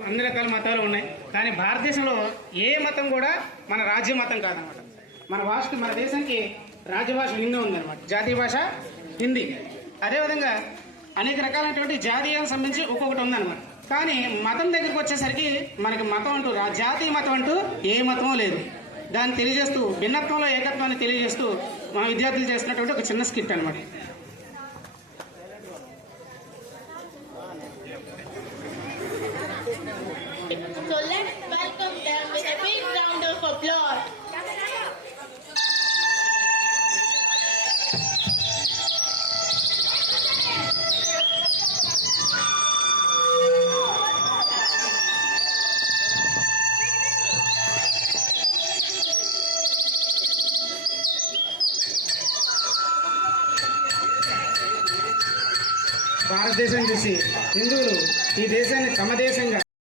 అన్ని రకాల మతాలు ఉన్నాయి. కానీ భారతదేశంలో ఏ మతం కూడా మన రాజ్య మతం కాదనమాట. మన దేశానికి రాజ్యభాష హిందీ ఉందన్నమాట. జాతీయ భాష హిందీ. అదేవిధంగా అనేక రకాలైనటువంటి జాతీయాలకు సంబంధించి ఒక్కొక్కటి ఉందన్నమాట. కానీ మతం దగ్గరికి వచ్చేసరికి మనకి మతం అంటూ జాతీయ మతం అంటూ ఏ మతం లేదు. దాన్ని తెలియజేస్తూ భిన్నత్వంలో ఏకత్వాన్ని తెలియజేస్తూ మన విద్యార్థులు చేస్తున్నటువంటి ఒక చిన్న స్కిట్ అనమాట. So let's welcome them with a big round of applause. భారతదేశం చూసి హిందువులు ఈ దేశాన్ని తమ దేశంగా